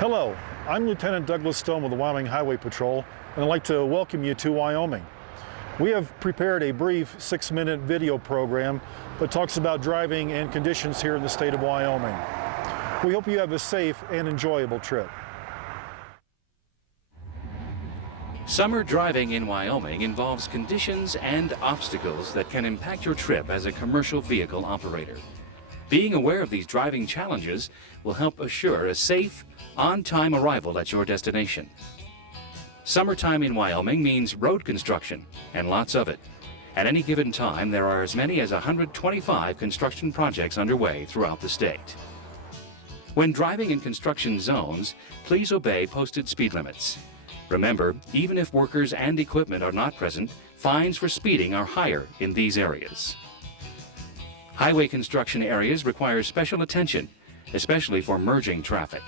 Hello, I'm Lieutenant Douglas Stone with the Wyoming Highway Patrol, and I'd like to welcome you to Wyoming. We have prepared a brief 6-minute video program that talks about driving and conditions here in the state of Wyoming. We hope you have a safe and enjoyable trip. Summer driving in Wyoming involves conditions and obstacles that can impact your trip as a commercial vehicle operator. Being aware of these driving challenges will help assure a safe, on-time arrival at your destination. Summertime in Wyoming means road construction, and lots of it. At any given time, there are as many as 125 construction projects underway throughout the state. When driving in construction zones, please obey posted speed limits. Remember, even if workers and equipment are not present, fines for speeding are higher in these areas. Highway construction areas require special attention, especially for merging traffic.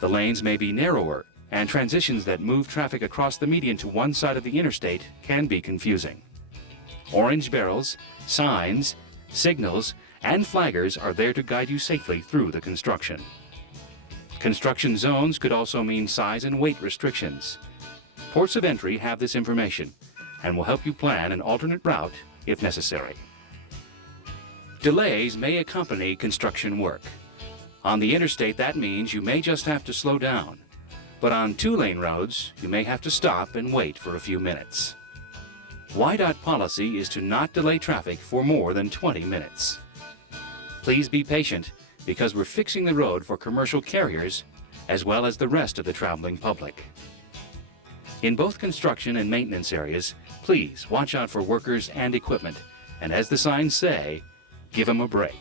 The lanes may be narrower, and transitions that move traffic across the median to one side of the interstate can be confusing. Orange barrels, signs, signals, and flaggers are there to guide you safely through the construction. Construction zones could also mean size and weight restrictions. Ports of entry have this information and will help you plan an alternate route if necessary. Delays may accompany construction work. On the interstate, that means you may just have to slow down. But on two-lane roads, you may have to stop and wait for a few minutes. WYDOT policy is to not delay traffic for more than 20 minutes. Please be patient, because we're fixing the road for commercial carriers as well as the rest of the traveling public. In both construction and maintenance areas, please watch out for workers and equipment, and as the signs say, give them a break.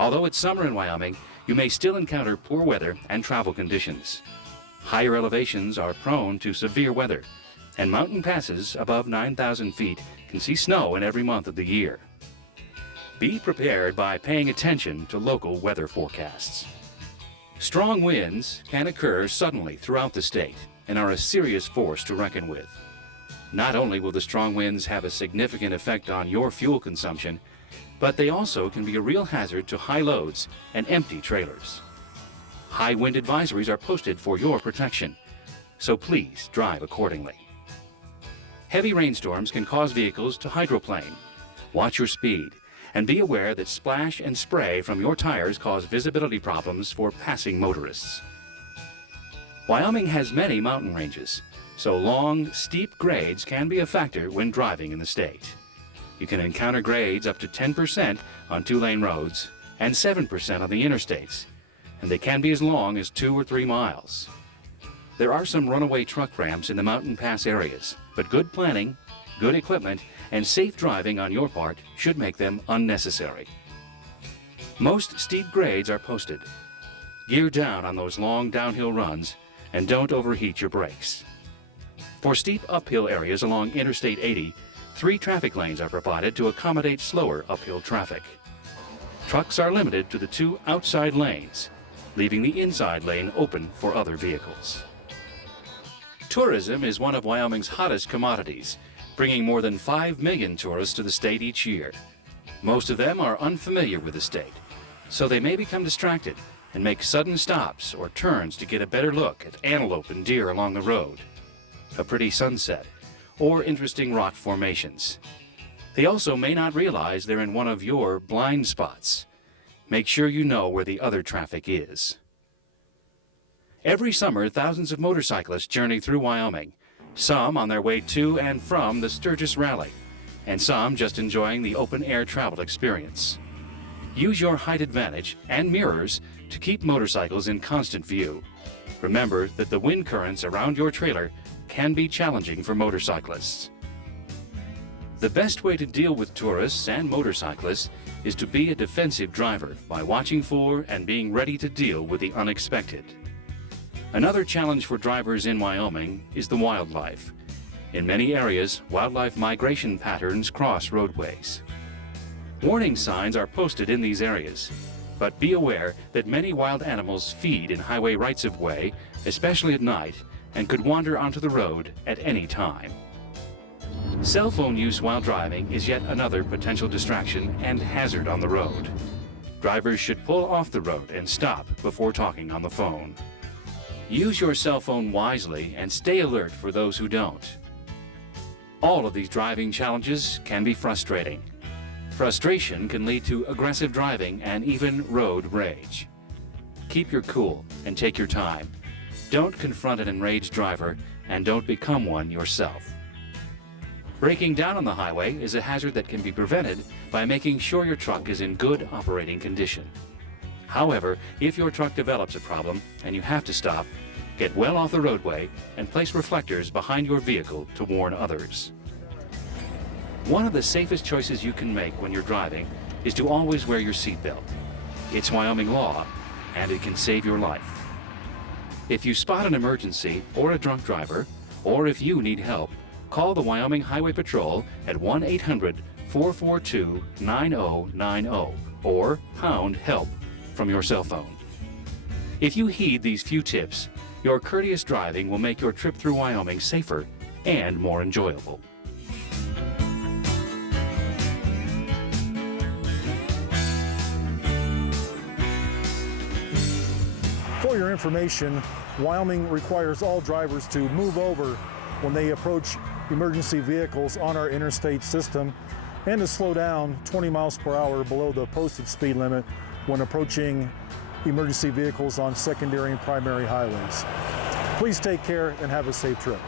Although it's summer in Wyoming, you may still encounter poor weather and travel conditions. Higher elevations are prone to severe weather, and mountain passes above 9,000 feet can see snow in every month of the year. Be prepared by paying attention to local weather forecasts. Strong winds can occur suddenly throughout the state and are a serious force to reckon with. Not only will the strong winds have a significant effect on your fuel consumption, but they also can be a real hazard to high loads and empty trailers. High wind advisories are posted for your protection, so please drive accordingly. Heavy rainstorms can cause vehicles to hydroplane. Watch your speed, and be aware that splash and spray from your tires cause visibility problems for passing motorists. Wyoming has many mountain ranges, so long, steep grades can be a factor when driving in the state. You can encounter grades up to 10% on two-lane roads and 7% on the interstates, and they can be as long as 2 or 3 miles. There are some runaway truck ramps in the mountain pass areas, but good planning, good equipment, and safe driving on your part should make them unnecessary. Most steep grades are posted. Gear down on those long downhill runs and don't overheat your brakes. For steep uphill areas along Interstate 80, 3 traffic lanes are provided to accommodate slower uphill traffic. Trucks are limited to the 2 outside lanes, leaving the inside lane open for other vehicles. Tourism is one of Wyoming's hottest commodities, bringing more than 5 million tourists to the state each year. Most of them are unfamiliar with the state, so they may become distracted and make sudden stops or turns to get a better look at antelope and deer along the road, a pretty sunset, or interesting rock formations. They also may not realize they're in one of your blind spots. Make sure you know where the other traffic is. Every summer, thousands of motorcyclists journey through Wyoming, some on their way to and from the Sturgis Rally, and some just enjoying the open-air travel experience. Use your height advantage and mirrors to keep motorcycles in constant view. Remember that the wind currents around your trailer can be challenging for motorcyclists. The best way to deal with tourists and motorcyclists is to be a defensive driver by watching for and being ready to deal with the unexpected. Another challenge for drivers in Wyoming is the wildlife. In many areas, wildlife migration patterns cross roadways. Warning signs are posted in these areas, but be aware that many wild animals feed in highway rights-of-way, especially at night, and could wander onto the road at any time. Cell phone use while driving is yet another potential distraction and hazard on the road. Drivers should pull off the road and stop before talking on the phone. Use your cell phone wisely and stay alert for those who don't. All of these driving challenges can be frustrating. Frustration can lead to aggressive driving and even road rage. Keep your cool and take your time. Don't confront an enraged driver and don't become one yourself. Breaking down on the highway is a hazard that can be prevented by making sure your truck is in good operating condition. However, if your truck develops a problem and you have to stop, get well off the roadway and place reflectors behind your vehicle to warn others. One of the safest choices you can make when you're driving is to always wear your seatbelt. It's Wyoming law, and it can save your life. If you spot an emergency or a drunk driver, or if you need help, call the Wyoming Highway Patrol at 1-800-442-9090 or pound HELP from your cell phone. If you heed these few tips, your courteous driving will make your trip through Wyoming safer and more enjoyable. For your information, Wyoming requires all drivers to move over when they approach emergency vehicles on our interstate system and to slow down 20 miles per hour below the posted speed limit when approaching emergency vehicles on secondary and primary highways. Please take care and have a safe trip.